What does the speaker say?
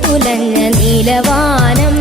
പുലഞ്ഞ നീലവാനം